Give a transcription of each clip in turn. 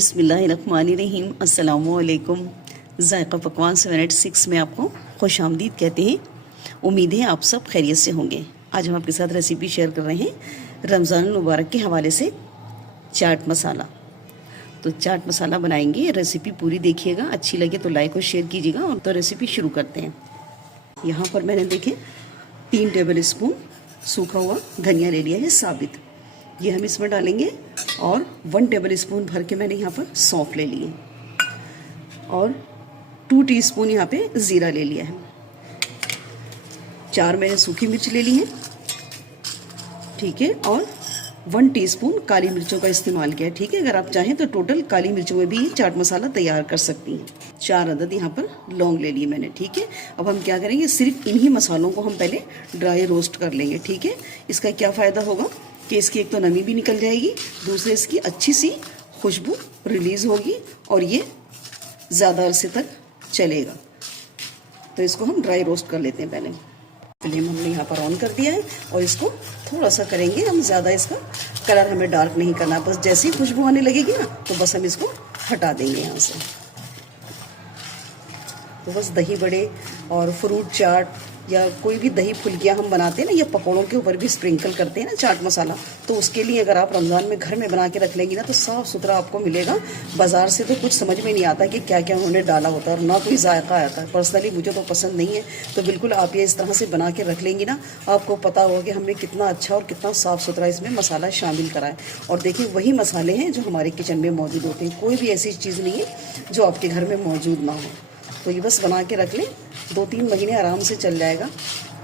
बिस्मिल्लाहिर्रहमानिर्रहीम। अस्सलामुअलैकुम। ज़ायक़ा पकवान 786 में आपको खुश आमदीद कहते हैं। उम्मीद है आप सब खैरियत से होंगे। आज हम आपके साथ रेसिपी शेयर कर रहे हैं रमज़ान मुबारक के हवाले से चाट मसाला। तो चाट मसाला बनाएंगे, रेसिपी पूरी देखिएगा, अच्छी लगे तो लाइक और शेयर कीजिएगा। और तो रेसिपी शुरू करते हैं। यहाँ पर मैंने देखे 3 टेबल स्पून सूखा हुआ धनिया ले लिया है साबित, ये हम इसमें डालेंगे। और 1 टेबल स्पून भर के मैंने यहाँ पर सौंफ ले लिए और 2 टीस्पून यहाँ पे ज़ीरा ले लिया है। 4 मैंने सूखी मिर्च ले ली है, ठीक है। और 1 टीस्पून काली मिर्चों का इस्तेमाल किया है, ठीक है। अगर आप चाहें तो टोटल काली मिर्चों में भी चाट मसाला तैयार कर सकती हैं। 4 अदद यहाँ पर लौंग ले लिए मैंने, ठीक है। अब हम क्या करेंगे, सिर्फ इन्हीं मसालों को हम पहले ड्राई रोस्ट कर लेंगे, ठीक है। इसका क्या फ़ायदा होगा कि इसकी एक तो नमी भी निकल जाएगी, दूसरे इसकी अच्छी सी खुशबू रिलीज़ होगी और ये ज़्यादा अरसे तक चलेगा। तो इसको हम ड्राई रोस्ट कर लेते हैं। पहले फ्लेम हमने यहाँ पर ऑन कर दिया है और इसको थोड़ा सा करेंगे हम, ज़्यादा इसका कलर हमें डार्क नहीं करना। बस जैसे ही खुशबू आने लगेगी ना तो बस हम इसको हटा देंगे यहाँ से। तो बस दही बड़े और फ्रूट चाट या कोई भी दही फुल्कियाँ हम बनाते हैं ना, या पकौड़ों के ऊपर भी स्प्रिंकल करते हैं ना चाट मसाला, तो उसके लिए अगर आप रमज़ान में घर में बना के रख लेंगी ना तो साफ़ सुथरा आपको मिलेगा। बाज़ार से तो कुछ समझ में नहीं आता कि क्या क्या उन्होंने डाला होता है और ना कोई जायका आता है। पर्सनली मुझे तो पसंद नहीं है। तो बिल्कुल आप ये इस तरह से बना के रख लेंगी ना, आपको पता होगा कि हमने कितना अच्छा और कितना साफ़ सुथरा इसमें मसाला शामिल करा है। और देखिए वही मसाले हैं जो हमारे किचन में मौजूद होते हैं, कोई भी ऐसी चीज़ नहीं है जो आपके घर में मौजूद ना हो। तो ये बस बना के रख लें, 2-3 महीने आराम से चल जाएगा,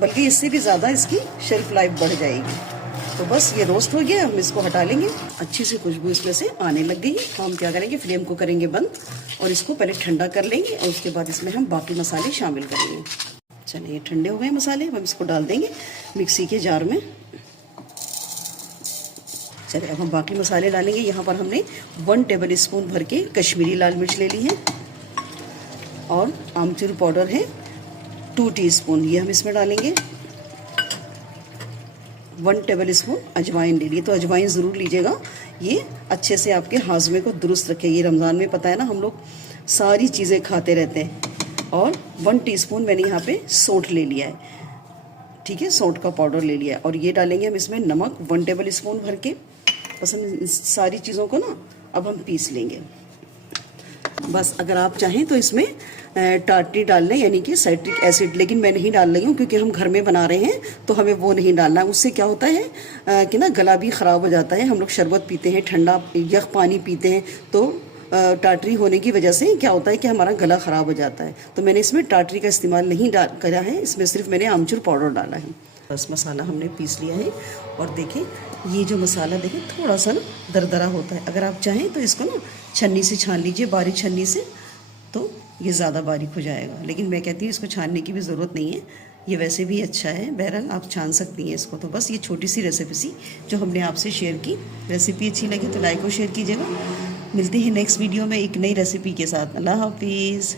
बल्कि इससे भी ज़्यादा इसकी शेल्फ लाइफ बढ़ जाएगी। तो बस ये रोस्ट हो गया, हम इसको हटा लेंगे। अच्छी सी खुशबू इसमें से आने लग गई है। तो हम क्या करेंगे, फ्लेम को करेंगे बंद और इसको पहले ठंडा कर लेंगे और उसके बाद इसमें हम बाकी मसाले शामिल करेंगे। चलिए ये ठंडे हो गए मसाले, हम इसको डाल देंगे मिक्सी के जार में। चलिए अब हम बाकी मसाले डालेंगे। यहाँ पर हमने 1 टेबल स्पून भर के कश्मीरी लाल मिर्च ले ली है और आमचूर पाउडर है 2 टीस्पून, ये हम इसमें डालेंगे। 1 टेबल स्पून अजवाइन ले लिए, तो अजवाइन ज़रूर लीजिएगा, ये अच्छे से आपके हाजमे को दुरुस्त रखेगी। रमज़ान में पता है ना हम लोग सारी चीज़ें खाते रहते हैं। और 1 टीस्पून मैंने यहाँ पे सौंठ ले लिया है, ठीक है, सौंठ का पाउडर ले लिया है। और ये डालेंगे हम इसमें नमक 1 टेबल स्पून भर के। बस हम सारी चीज़ों को ना अब हम पीस लेंगे। बस अगर आप चाहें तो इसमें टार्टरी डाल लें, यानी कि साइट्रिक एसिड, लेकिन मैं नहीं डाल रही हूँ क्योंकि हम घर में बना रहे हैं तो हमें वो नहीं डालना है। उससे क्या होता है कि ना गला भी ख़राब हो जाता है। हम लोग शरबत पीते हैं, ठंडा यख पानी पीते हैं, तो टार्टरी होने की वजह से क्या होता है कि हमारा गला ख़राब हो जाता है। तो मैंने इसमें टार्टरी का इस्तेमाल नहीं करा है, इसमें सिर्फ मैंने आमचूर पाउडर डाला है। बस मसाला हमने पीस लिया है और देखें ये जो मसाला देखें थोड़ा सा ना दरदरा होता है। अगर आप चाहें तो इसको ना छन्नी से छान लीजिए, बारीक छन्नी से, तो ये ज़्यादा बारीक हो जाएगा। लेकिन मैं कहती हूँ इसको छानने की भी ज़रूरत नहीं है, ये वैसे भी अच्छा है। बहरहाल आप छान सकती हैं इसको। तो बस ये छोटी सी रेसिपी सी जो हमने आपसे शेयर की। रेसिपी अच्छी लगी तो लाइक और शेयर कीजिएगा। मिलते हैं नेक्स्ट वीडियो में एक नई रेसिपी के साथ। अल्लाह हाफिज़।